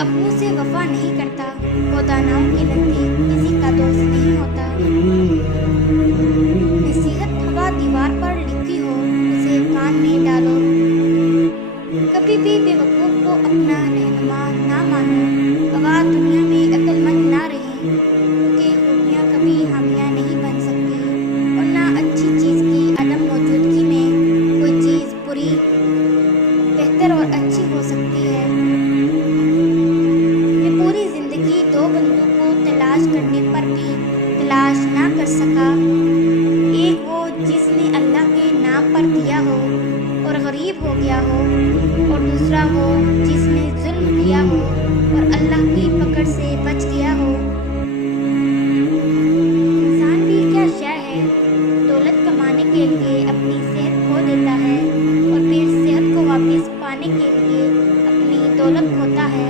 अपनों से वफा नहीं करता, वो दानाओं के नजदीक किसी का दोस्त नहीं होता। नसीहत हवा दीवार पर लिखी हो, उसे कान में डालो। कभी भी बेवकूफ को अपना रहनुमा ना मानो। गवाह दुनिया में अक्लमंद ना रहे, क्योंकि खूबियाँ कभी हामियाँ नहीं बन सकती, और ना अच्छी चीज़ की अदम मौजूदगी में कोई चीज़ बुरी बेहतर और अच्छी हो सकती है। मैं पूरी जिंदगी दो बंदों को तलाश करने पर भी तलाश ना कर सका। एक वो जिसने अल्लाह के नाम पर दिया हो और गरीब हो गया हो, और दूसरा वो जिसने जुल्म किया हो और अल्लाह की पकड़ से बच गया हो। इंसान भी क्या शय है, दौलत कमाने के लिए अपनी सेहत खो देता है और फिर सेहत को वापस पाने के लिए अपनी दौलत खोता है।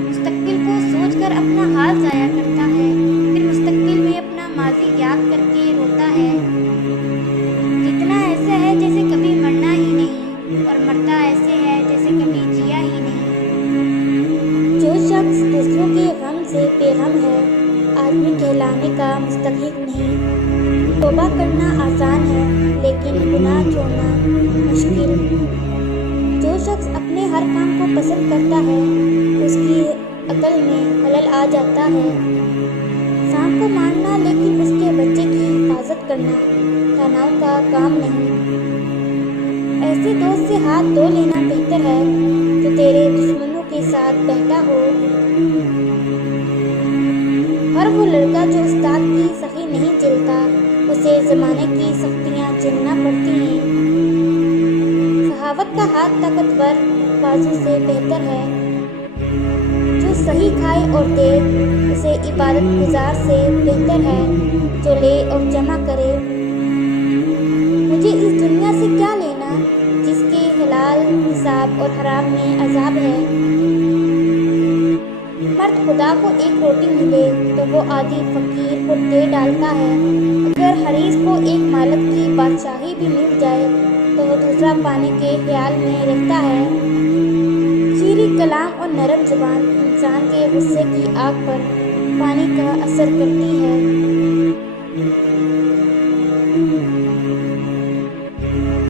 मुस्तकबिल को सोचकर अपना हाल ज़ाया करता है, फिर मुस्तकबिल में अपना माजी याद करके रोता है। जितना ऐसा है जैसे कभी मरना ही नहीं, और मरता ऐसे है जैसे कभी जिया ही नहीं। जो शख्स दूसरों के गम से बेगम है, आदमी कहलाने का मुस्तहिक नहीं। तौबा करना आसान है, लेकिन गुनाह छोड़ना मुश्किल। जो शख्स अपने हर काम को पसंद करता है, उसकी अकल में खलल आ जाता है। सांप को मारना लेकिन उसके बच्चे की हिफाजत करना दानाओं का काम नहीं। ऐसे दोस्त से हाथ धो लेना बेहतर है जो तेरे दुश्मनों के साथ बैठा हो। हर वो लड़का जो उस्ताद की सखी नहीं झेलता, उसे ज़माने की सख्तियाँ झेलना पड़ती हैं। सहावत का हाथ ताकतवर बाजू से बेहतर है। जो सही खाए और दे, उसे इबादत गुजार से बेहतर है जो ले और जमा करे। मुझे इस दुनिया से क्या लेना जिसके हलाल हिसाब और हराम में अजाब है। मर्द खुदा को एक रोटी मिले तो वो आदि फकीर को दे डालता है। अगर हरीस को एक मालिक की बादशाही भी मिल जाए तो वो दूसरा पाने के ख्याल में रहता है। शीरी कलाम और नरम जुबान इंसान के गुस्से की आग पर पानी का असर करती है।